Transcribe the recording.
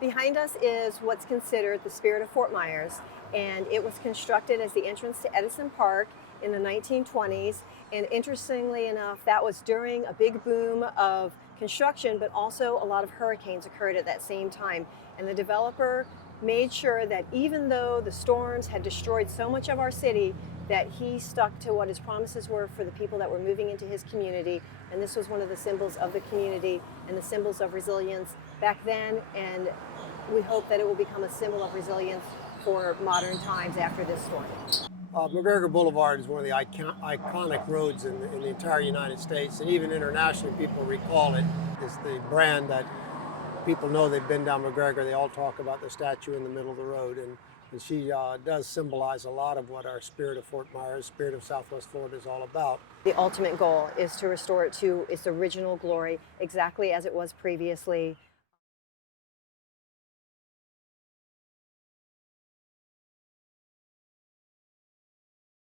Behind us is what's considered the Spirit of Fort Myers, and it was constructed as the entrance to Edison Park in the 1920s. And interestingly enough, that was during a big boom of construction, but also a lot of hurricanes occurred at that same time. And the developer made sure that even though the storms had destroyed so much of our city, that he stuck to what his promises were for the people that were moving into his community. And this was one of the symbols of the community and the symbols of resilience back then. And we hope that it will become a symbol of resilience for modern times after this storm. McGregor Boulevard is one of the iconic roads in the entire United States, and even internationally people recall it. It's the brand that people know they've been down McGregor. They all talk about the statue in the middle of the road, and she does symbolize a lot of what our Spirit of Fort Myers, Spirit of Southwest Florida is all about. The ultimate goal is to restore it to its original glory, exactly as it was previously.